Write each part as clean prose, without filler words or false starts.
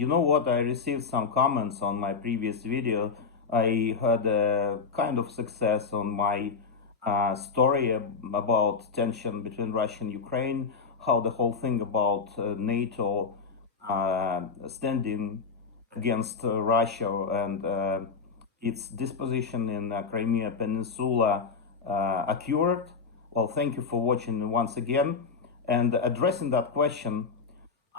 You know what? I received some comments on my previous video. I had a kind of success on my story about tension between Russia and Ukraine, how the whole thing about NATO standing against Russia and its disposition in Crimea Peninsula occurred. Well, thank you for watching once again and addressing that question.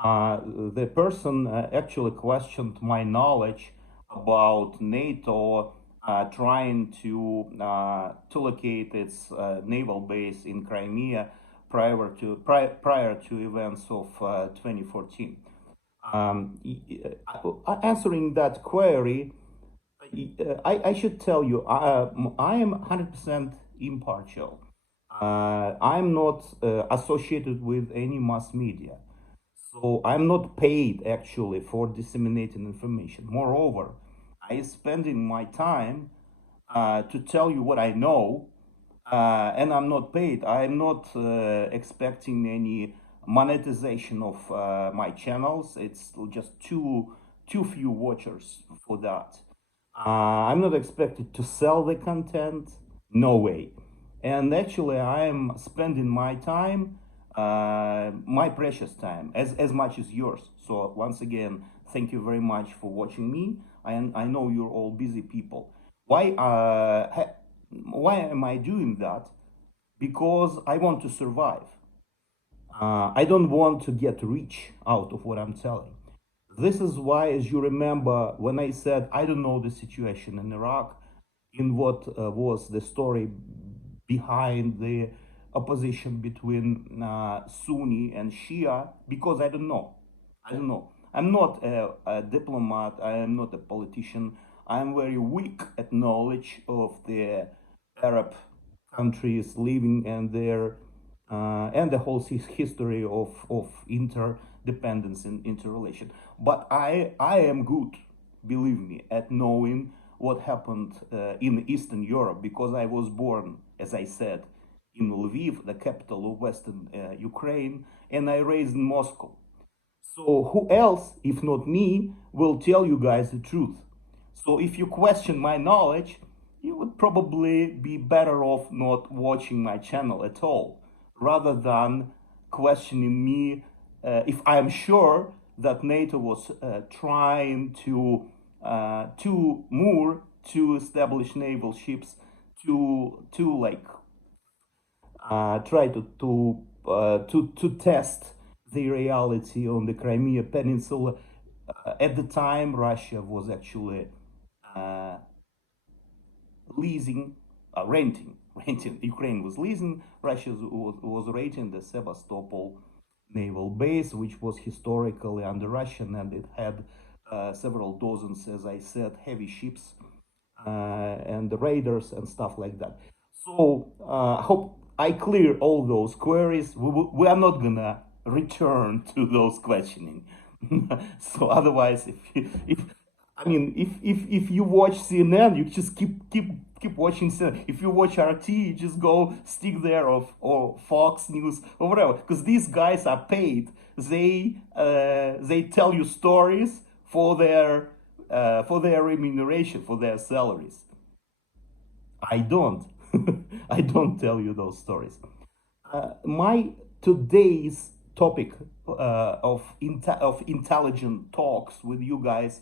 The person actually questioned my knowledge about NATO trying to locate its naval base in Crimea prior to events of 2014. Answering that query, I should tell you, I am 100% impartial. I'm not associated with any mass media. So I'm not paid actually for disseminating information. Moreover, I am spending my time to tell you what I know, and I'm not paid. I'm not expecting any monetization of my channels. It's just too few watchers for that. I'm not expected to sell the content. No way. And actually, I am spending my time, my precious time, as much as yours. So once again, thank you very much for watching me. I know you're all busy people. Why am I doing that? Because I want to survive. I don't want to get rich out of what I'm telling. This is why, as you remember, when I said I don't know the situation in Iraq, in what was the story behind the opposition between Sunni and Shia, because I don't know. I don't know. I'm not a diplomat. I am not a politician. I am very weak at knowledge of the Arab countries living and the whole history of interdependence and interrelation. But I am good, believe me, at knowing what happened in Eastern Europe, because I was born, as I said, in Lviv, the capital of Western Ukraine, and I raised in Moscow. So who else, if not me, will tell you guys the truth? So if you question my knowledge, you would probably be better off not watching my channel at all, rather than questioning me if I am sure that NATO was trying to moor, to establish naval ships, to like try to test the reality on the Crimea Peninsula. At the time, Russia was actually uh, leasing, renting. Ukraine was leasing. Russia was renting the Sevastopol naval base, which was historically under Russian, and it had several dozens, as I said, heavy ships and the raiders and stuff like that. So I hope I clear all those queries. We are not gonna return to those questioning. So otherwise, if I mean, if you watch CNN, you just keep watching CNN. If you watch RT, you just go stick there or Fox News or whatever, because these guys are paid. They tell you stories for their remuneration, for their salaries. I don't. I don't tell you those stories. My today's topic of intelligent talks with you guys,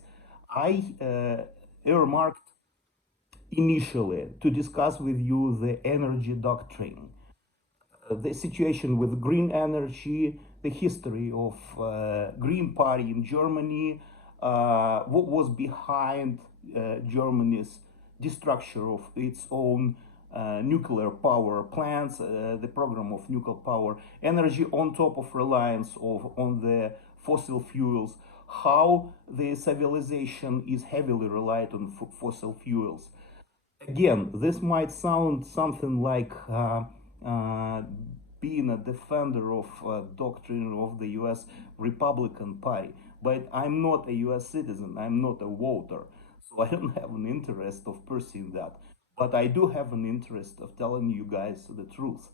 I earmarked initially to discuss with you the energy doctrine, the situation with green energy, the history of Green Party in Germany, what was behind Germany's destruction of its own nuclear power plants, the program of nuclear power energy on top of reliance on the fossil fuels, how the civilization is heavily reliant on fossil fuels. Again, this might sound something like being a defender of doctrine of the US Republican Party, but I'm not a US citizen, I'm not a voter, so I don't have an interest of pursuing that. But I do have an interest of telling you guys the truth.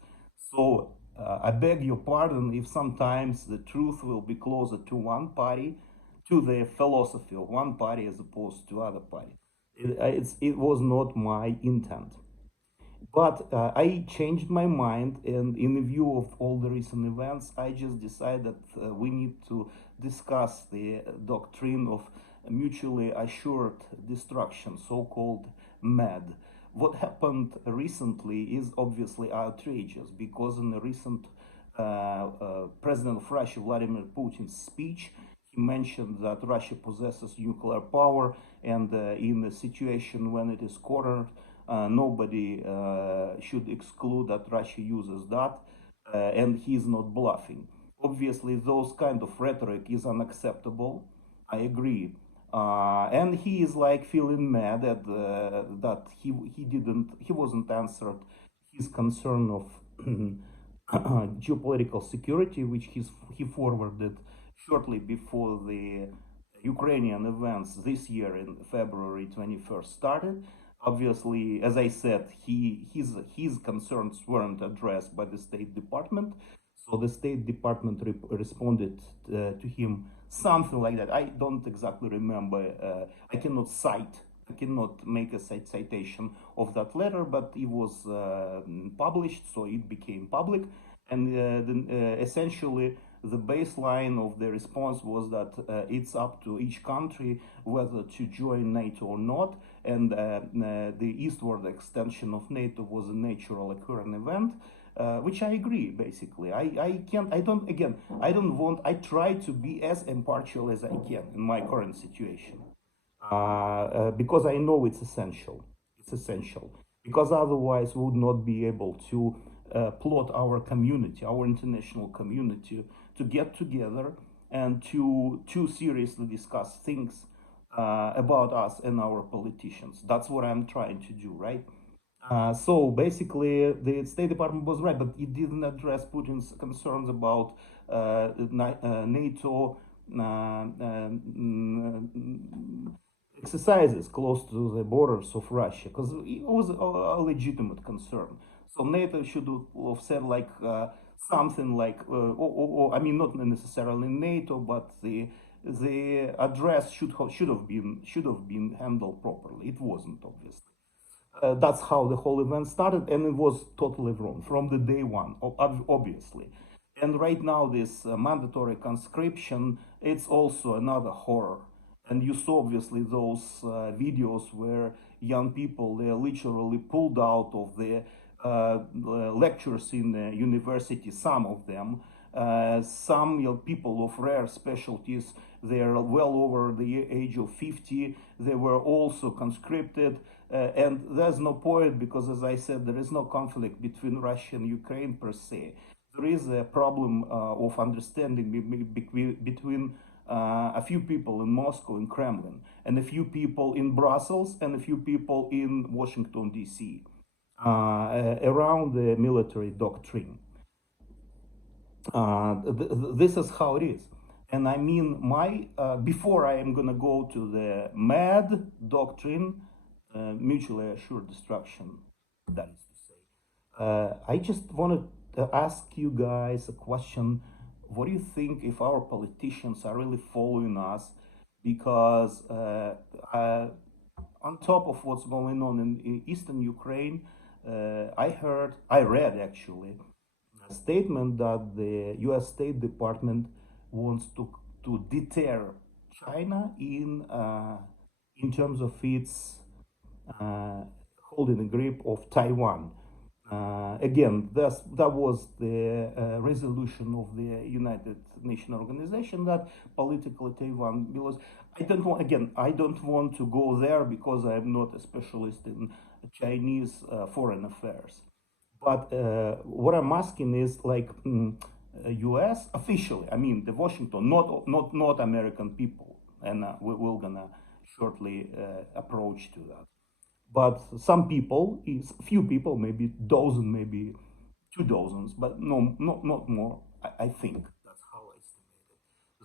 So I beg your pardon if sometimes the truth will be closer to one party to the philosophy of one party as opposed to other party. It was not my intent. But I changed my mind, and in view of all the recent events, I just decided we need to discuss the doctrine of mutually assured destruction, so called MAD. What happened recently is obviously outrageous because in the recent President of Russia, Vladimir Putin's speech, he mentioned that Russia possesses nuclear power, and in a situation when it is cornered, nobody should exclude that Russia uses that, and he is not bluffing. Obviously, those kind of rhetoric is unacceptable. I agree, and he is like feeling mad that he wasn't answered his concern of geopolitical security, which he forwarded shortly before the Ukrainian events this year in February 21st started. Obviously, as I said, his concerns weren't addressed by the State Department, so the State Department responded to him something like that. I don't exactly remember. I cannot make a citation of that letter, but it was published, so it became public. And essentially, the baseline of the response was that it's up to each country whether to join NATO or not, and the eastward extension of NATO was a natural occurring event. Which I agree, basically. I don't want, I try to be as impartial as I can in my current situation. Because I know it's essential. It's essential. Because otherwise we would not be able to plot our community, our international community, to get together and to seriously discuss things about us and our politicians. That's what I'm trying to do, right? So basically, the State Department was right, but it didn't address Putin's concerns about NATO exercises close to the borders of Russia, because it was a legitimate concern. So NATO should have said like something like, I mean, not necessarily NATO, but the address should have been handled properly. It wasn't, obviously. That's how the whole event started, and it was totally wrong from the day one, obviously. And right now, this mandatory conscription, it's also another horror. And you saw obviously those videos where young people, they're literally pulled out of the lectures in the university, some of them. Some people of rare specialties, they're well over the age of 50, they were also conscripted. And there's no point because, as I said, there is no conflict between Russia and Ukraine per se. There is a problem of understanding between a few people in Moscow, in Kremlin, and a few people in Brussels, and a few people in Washington, D.C., around the military doctrine. This is how it is. And I mean, before I am going to go to the MAD doctrine, mutually assured destruction, that is to say, I just wanted to ask you guys a question. What do you think if our politicians are really following us? Because on top of what's going on in eastern Ukraine, I read actually a statement that the U.S. State Department wants to deter China in terms of its holding a grip of Taiwan. Again, that was the resolution of the United Nations Organization that politically Taiwan belongs. I don't want to go there because I'm not a specialist in Chinese foreign affairs. But what I'm asking is like U.S. officially, I mean the Washington, not American people, and we're gonna shortly approach to that. But some people, is few people, maybe dozen, maybe 2 dozens, but no, not more. I think that's how I estimate it.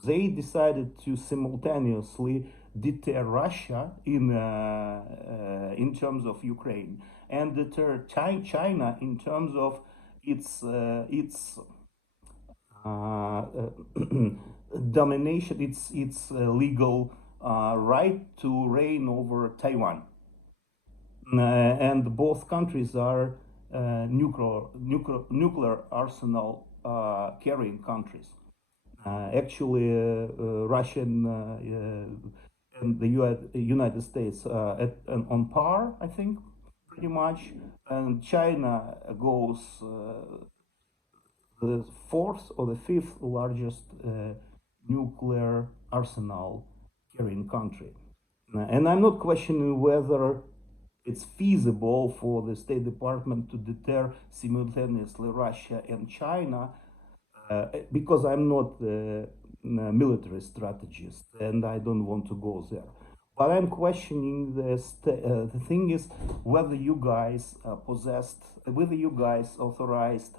They decided to simultaneously deter Russia in terms of Ukraine and deter China in terms of its domination, its legal right to reign over Taiwan. And both countries are nuclear arsenal carrying countries. Actually, Russian and the United States on par, I think, pretty much. And China goes the fourth or the fifth largest nuclear arsenal carrying country. And I'm not questioning whether it's feasible for the State Department to deter simultaneously Russia and China, because I'm not a military strategist and I don't want to go there. But I'm questioning the thing is whether you guys possessed, whether you guys authorized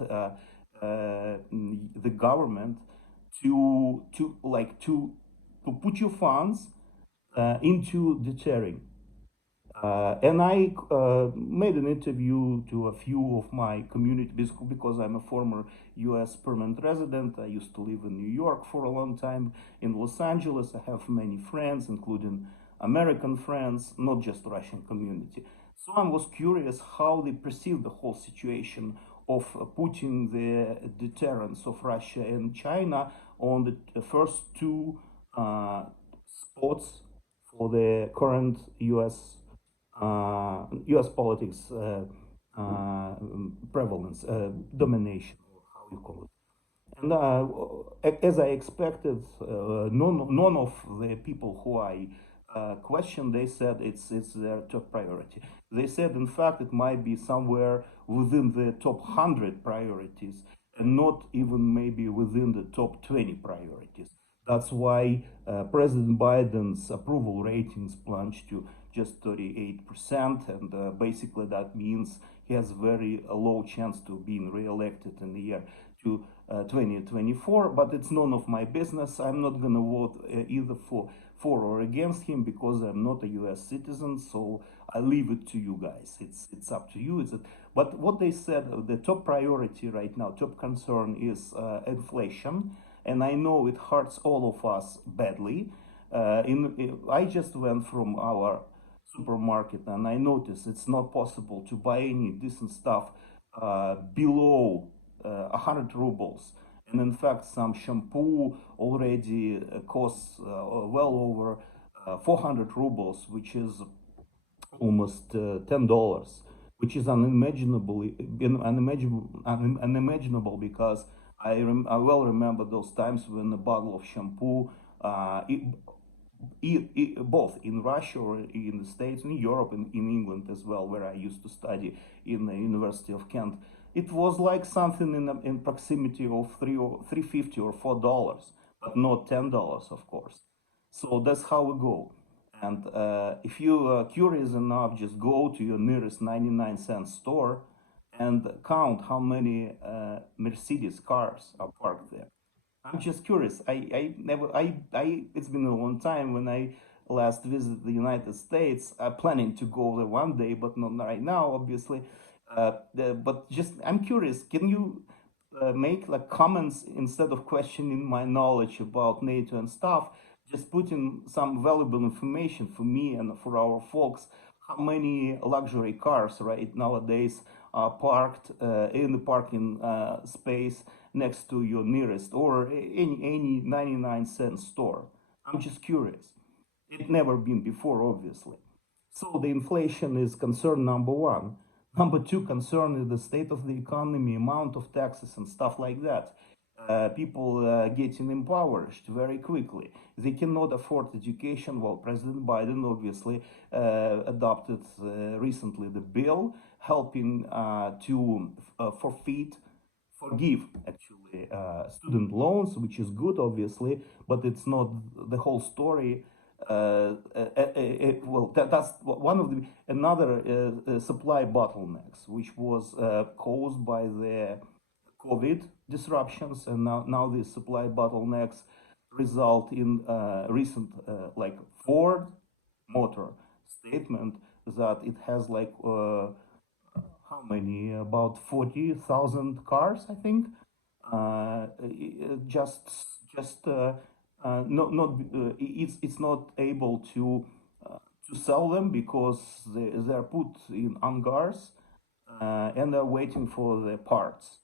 the government to put your funds into deterring. And I made an interview to a few of my community because I'm a former US permanent resident. I used to live in New York for a long time, in Los Angeles. I have many friends, including American friends, not just Russian community. So I was curious how they perceive the whole situation of putting the deterrence of Russia and China on the first two spots for the current US politics prevalence, domination, or how you call it. And as I expected, none of the people who I questioned, they said it's their top priority. They said, in fact, it might be somewhere within the top 100 priorities and not even maybe within the top 20 priorities. That's why President Biden's approval ratings plunged to just 38%, and basically that means he has very low chance to being re-elected in the year 2024. But it's none of my business. I'm not going to vote either for or against him because I'm not a U.S. citizen. So I leave it to you guys. It's up to you. But what they said, the top priority right now, top concern is inflation. And I know it hurts all of us badly. I just went from our supermarket and I noticed it's not possible to buy any decent stuff below 100 rubles. And in fact, some shampoo already costs well over 400 rubles, which is almost $10, which is unimaginable because I well remember those times when a bottle of shampoo, both in Russia or in the States, in Europe, in England as well, where I used to study in the University of Kent, it was like something in proximity of $3.50 or $4, but not $10, of course. So that's how we go. And if you are curious enough, just go to your nearest 99-cent store and count how many Mercedes cars are parked there. I'm just curious. It's been a long time when I last visited the United States. I'm planning to go there one day, but not right now, obviously. But just, I'm curious. Can you make like comments instead of questioning my knowledge about NATO and stuff? Just put in some valuable information for me and for our folks. How many luxury cars right nowadays are parked in the parking space next to your nearest or any 99-cent store? I'm just curious. It never been before, obviously. So the inflation is concern number one. Number two concern is the state of the economy, amount of taxes and stuff like that. People getting impoverished very quickly. They cannot afford education. Well, President Biden obviously adopted recently the bill helping to forgive actually student loans, which is good, obviously, but it's not the whole story. That's one of the another supply bottlenecks, which was caused by the COVID disruptions, and now these supply bottlenecks result in recent like Ford Motor statement that it has like how many, about 40,000 cars, I think, just it's not able to sell them because they're put in hangars and they're waiting for the parts.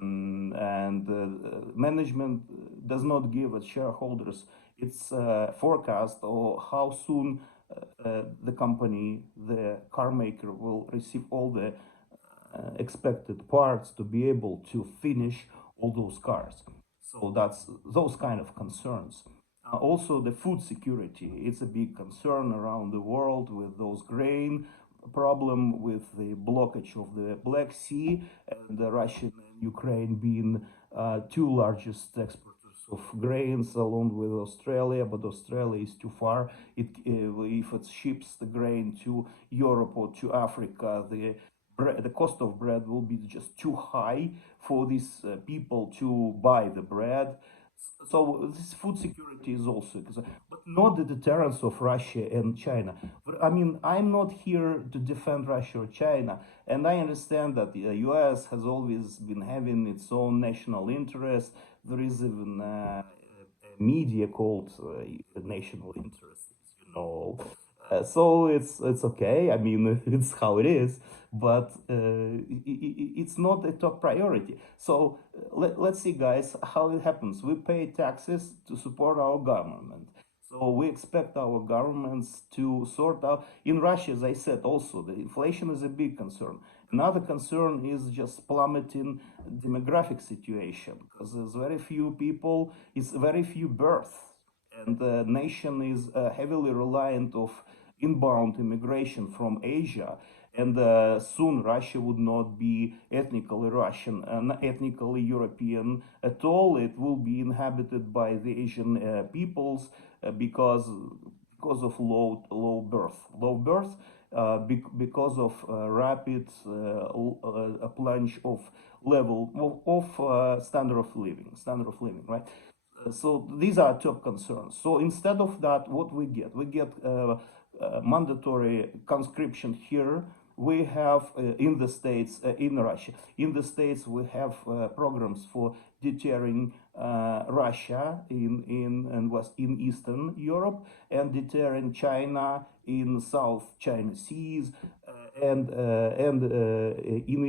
And management does not give its shareholders its forecast or how soon the company, the car maker, will receive all the expected parts to be able to finish all those cars. So that's those kind of concerns. Also, the food security, it's a big concern around the world with those grain problem, with the blockage of the Black Sea, and the Russia and Ukraine being two largest exporters of grains along with Australia, but Australia is too far. If it ships the grain to Europe or to Africa, the cost of bread will be just too high for these people to buy the bread. So this food security is also, but not the deterrence of Russia and China. But I mean, I'm not here to defend Russia or China, and I understand that the U.S. has always been having its own national interest. There is even a media called national interest, you know. So it's okay. I mean, it's how it is, but it's not a top priority. So let's see, guys, how it happens. We pay taxes to support our government. So we expect our governments to sort out. In Russia, as I said, also the inflation is a big concern. Another concern is just plummeting demographic situation because there's very few people, it's very few births, and the nation is heavily reliant of inbound immigration from Asia. And soon Russia would not be ethnically Russian and ethnically European at all. It will be inhabited by the Asian peoples because of low birth, because of rapid plunge of level of standard of living, right? So these are top concerns. So instead of that, what we get? We get mandatory conscription here. We have in the States, in Russia, in the States, we have programs for deterring Russia in Eastern Europe and deterring China in South China Seas and in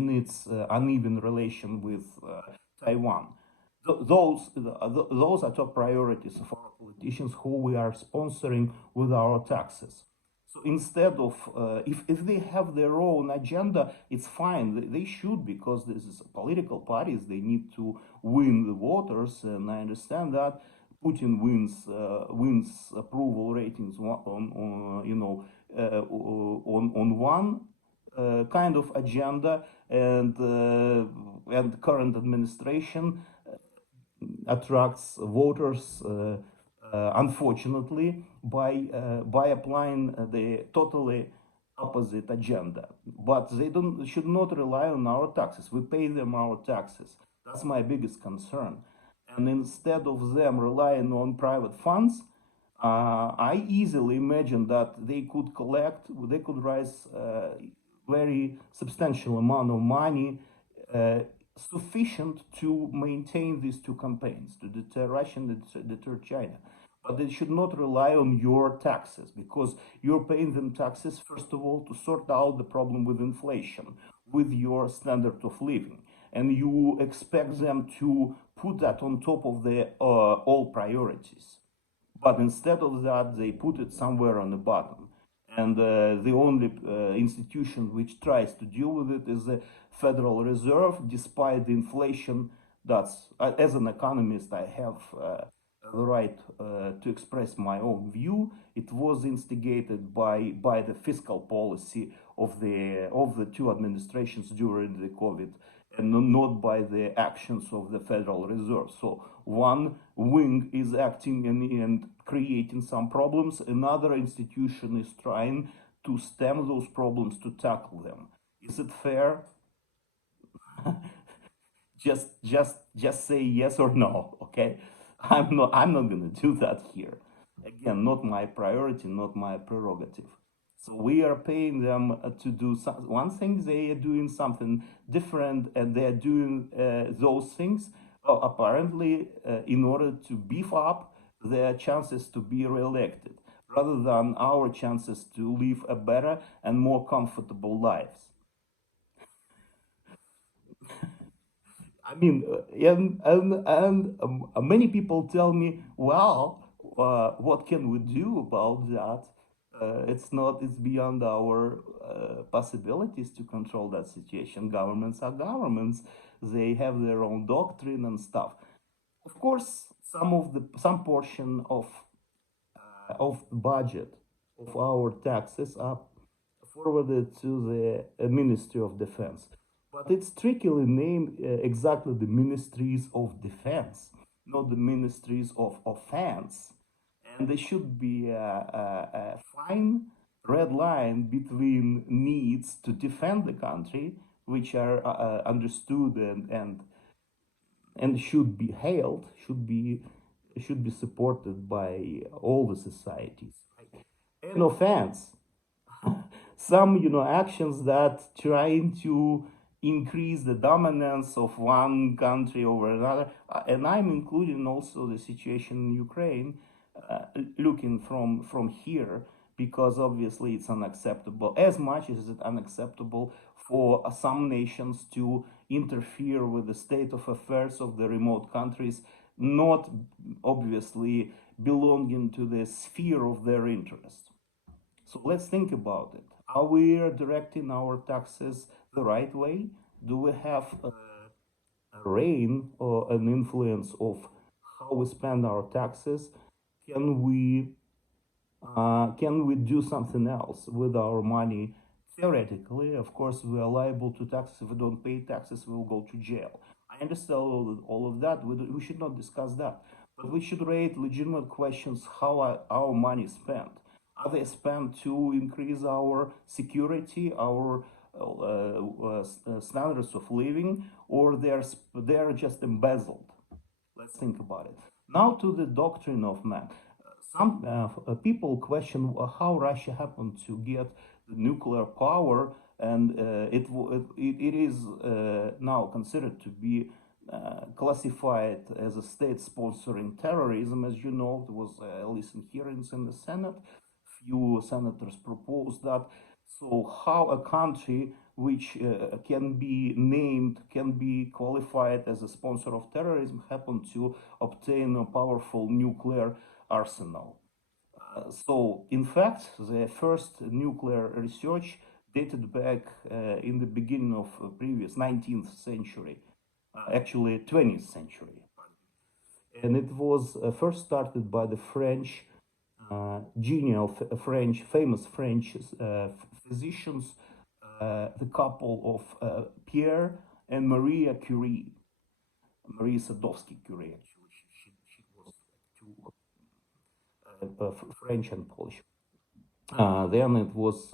its uneven relation with Taiwan. Those are top priorities of our politicians who we are sponsoring with our taxes. So instead of, if they have their own agenda, it's fine. They should, because this is political parties. They need to win the voters, and I understand that. Putin wins approval ratings on one kind of agenda, and current administration attracts voters, unfortunately, by applying the totally opposite agenda. But they should not rely on our taxes. We pay them our taxes. That's my biggest concern. And instead of them relying on private funds, I easily imagine that they could raise very substantial amount of money, sufficient to maintain these two campaigns, to deter Russia and deter China. But they should not rely on your taxes, because you're paying them taxes, first of all, to sort out the problem with inflation, with your standard of living. And you expect them to put that on top of the all priorities. But instead of that, they put it somewhere on the bottom. And the only institution which tries to deal with it is the Federal Reserve, despite the inflation. That's, as an economist, I have the right to express my own view. It was instigated by the fiscal policy of the two administrations during the COVID, and not by the actions of the Federal Reserve. So one wing is acting and creating some problems. Another institution is trying to stem those problems, to tackle them. Is it fair? just say yes or no, okay? I'm not going to do that here. Again, not my priority, not my prerogative. So we are paying them to do one thing. They are doing something different, and they are doing those things apparently in order to beef up their chances to be re-elected, rather than our chances to live a better and more comfortable lives. I mean, many people tell me, well, what can we do about that? It's not, it's beyond our possibilities to control that situation. Governments are governments. They have their own doctrine and stuff. Of course, some portion of the budget of our taxes are forwarded to the Ministry of Defense. But it's trickily named exactly the Ministries of Defense, not the Ministries of Offense. And there should be a fine red line between needs to defend the country, which are understood and should be hailed, should be supported by all the societies. And offense, some actions that trying to increase the dominance of one country over another, and I'm including also the situation in Ukraine, looking from here, because obviously it's unacceptable, as much as it's unacceptable for some nations to interfere with the state of affairs of the remote countries, not obviously belonging to the sphere of their interest. So let's think about it. Are we directing our taxes the right way? Do we have a reign or an influence of how we spend our taxes? Can we do something else with our money? Theoretically, of course, we are liable to taxes. If we don't pay taxes, we will go to jail. I understand all of that. We should not discuss that. But we should raise legitimate questions: how are our money spent? Are they spent to increase our security, our standards of living, or they're just embezzled? Let's think about it. Now to the doctrine of man. Some people question how Russia happened to get the nuclear power, and it is now considered to be classified as a state sponsoring terrorism. As you know, there was recent hearings in the Senate. Few senators proposed that. So how a country which can be named, can be qualified as a sponsor of terrorism, happened to obtain a powerful nuclear arsenal? So, in fact, the first nuclear research dated back in the beginning of previous 19th century, actually 20th century. And it was first started by the French, genial famous French physicians, the couple of Pierre and Maria Curie. Marie Sadowski-Curie, actually. She was two French and Polish. Then it was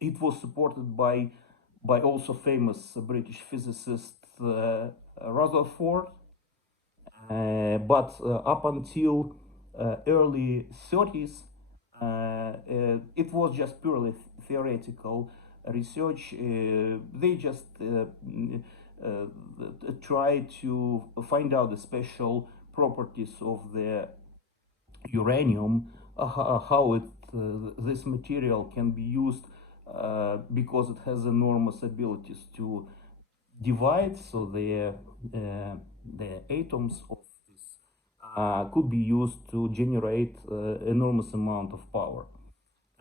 it was supported by also famous British physicist Rutherford, but up until early 30s, it was just purely theoretical research. They just try to find out the special properties of the uranium, how this material can be used, because it has enormous abilities to divide, so the atoms of this could be used to generate enormous amount of power.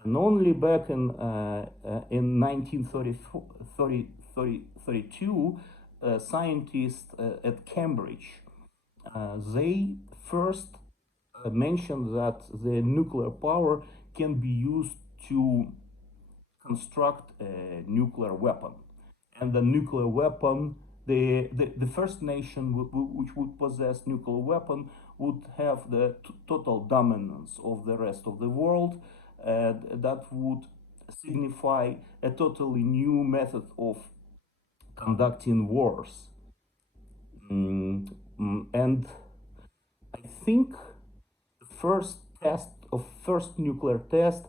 And only back in 1932, scientists at Cambridge, they first mentioned that the nuclear power can be used to construct a nuclear weapon. And the nuclear weapon, the first nation which would possess nuclear weapon would have the total dominance of the rest of the world. That would signify a totally new method of conducting wars. And I think the first nuclear test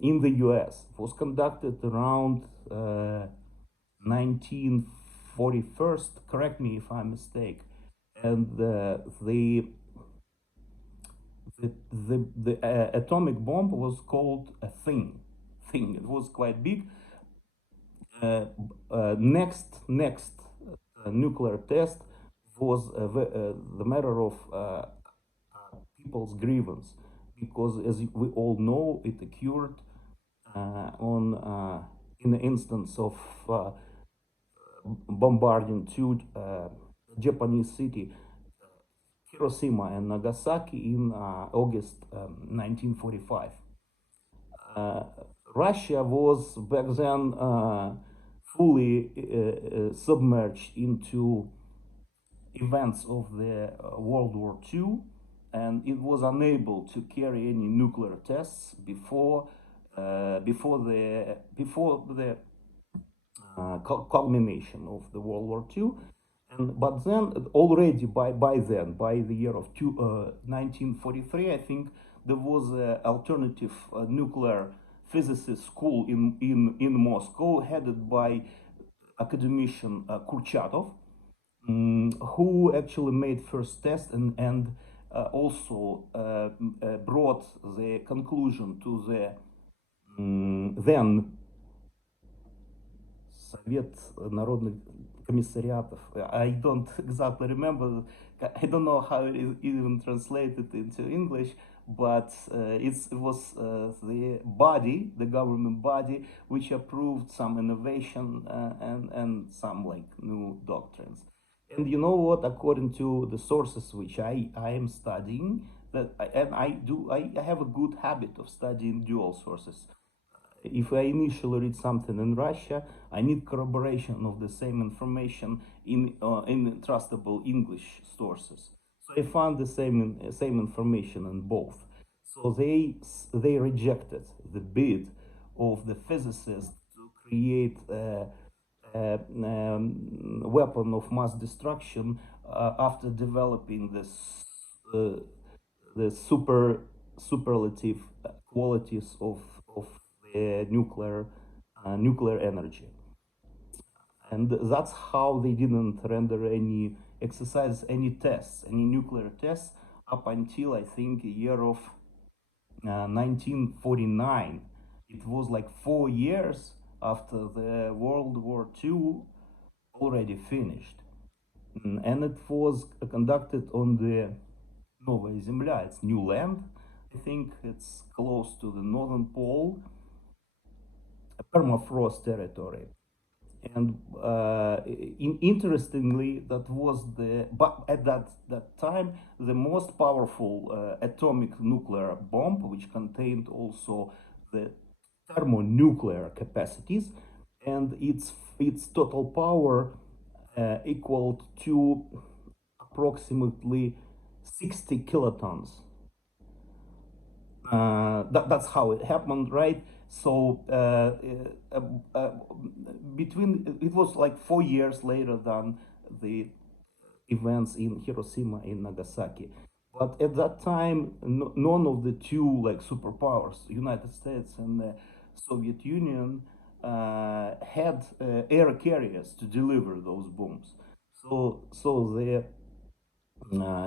in the US was conducted around 1941. Correct me if I'm mistaken. And the atomic bomb was called a thing. It was quite big. Next nuclear test was the matter of people's grievance, because as we all know, it occurred on in the instance of bombarding two Japanese city, Hiroshima and Nagasaki, in August 1945. Uh, Russia was back then fully submerged into events of the World War II, and it was unable to carry any nuclear tests before the culmination of the World War II. But then already by the year of 1943, I think, there was an alternative nuclear physicist school in Moscow, headed by academician Kurchatov, who actually made first test and also brought the conclusion to the then Совет Народных Комиссариатов. I don't exactly remember. I don't know how it is even translated into English, but it was the body, the government body, which approved some innovation and some like new doctrines. And you know what? According to the sources which I am studying, I have a good habit of studying dual sources. If I initially read something in Russia, I need corroboration of the same information in trustable English sources. So I found the same information in both. So they rejected the bid of the physicists to create a weapon of mass destruction after developing uh, the superlative qualities of nuclear energy. And that's how they didn't render any exercises, any nuclear tests, up until, I think, a year of 1949. It was like 4 years after the World War II already finished. And it was conducted on the Novaya Zemlya, it's new land. I think it's close to the Northern Pole, a permafrost territory. And interestingly, that was but at that time, the most powerful atomic nuclear bomb, which contained also the thermonuclear capacities, and its total power equaled to approximately 60 kilotons. That's how it happened, right? So between it was like 4 years later than the events in Hiroshima and Nagasaki. But at that time, none of the two like superpowers, United States and the Soviet Union, had air carriers to deliver those bombs. So the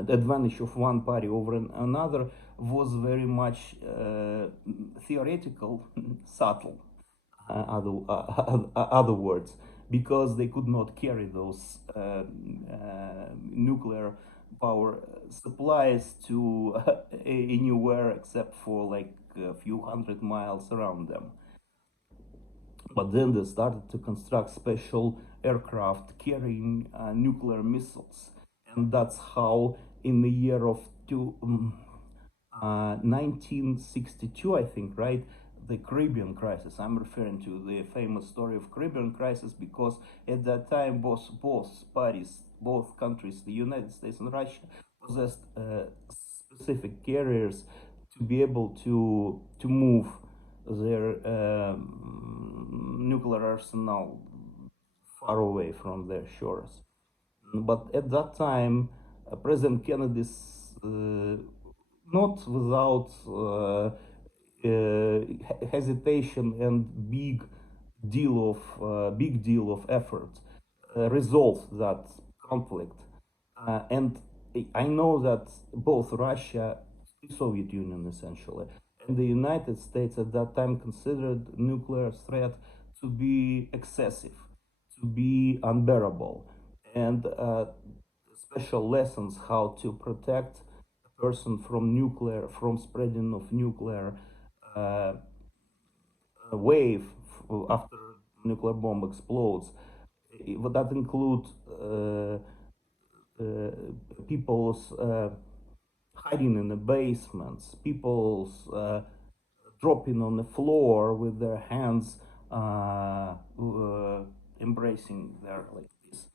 advantage of one party over another was very much theoretical, subtle, other words, because they could not carry those nuclear power supplies to anywhere except for like a few hundred miles around them. But then they started to construct special aircraft carrying nuclear missiles. And that's how, in the year of 1962, I think, right, the Caribbean crisis. I'm referring to the famous story of Caribbean crisis because at that time, both parties, both countries, the United States and Russia, possessed specific carriers to be able to move their nuclear arsenal far away from their shores. But at that time, President Kennedy's not without hesitation and big big deal of effort resolve that conflict. And I know that both Russia, the Soviet Union essentially, and the United States at that time considered nuclear threat to be excessive, to be unbearable, and special lessons how to protect a person from spreading of nuclear uh, wave after nuclear bomb explodes. Would that include uh, people's hiding in the basements, people's dropping on the floor with their hands embracing their like this.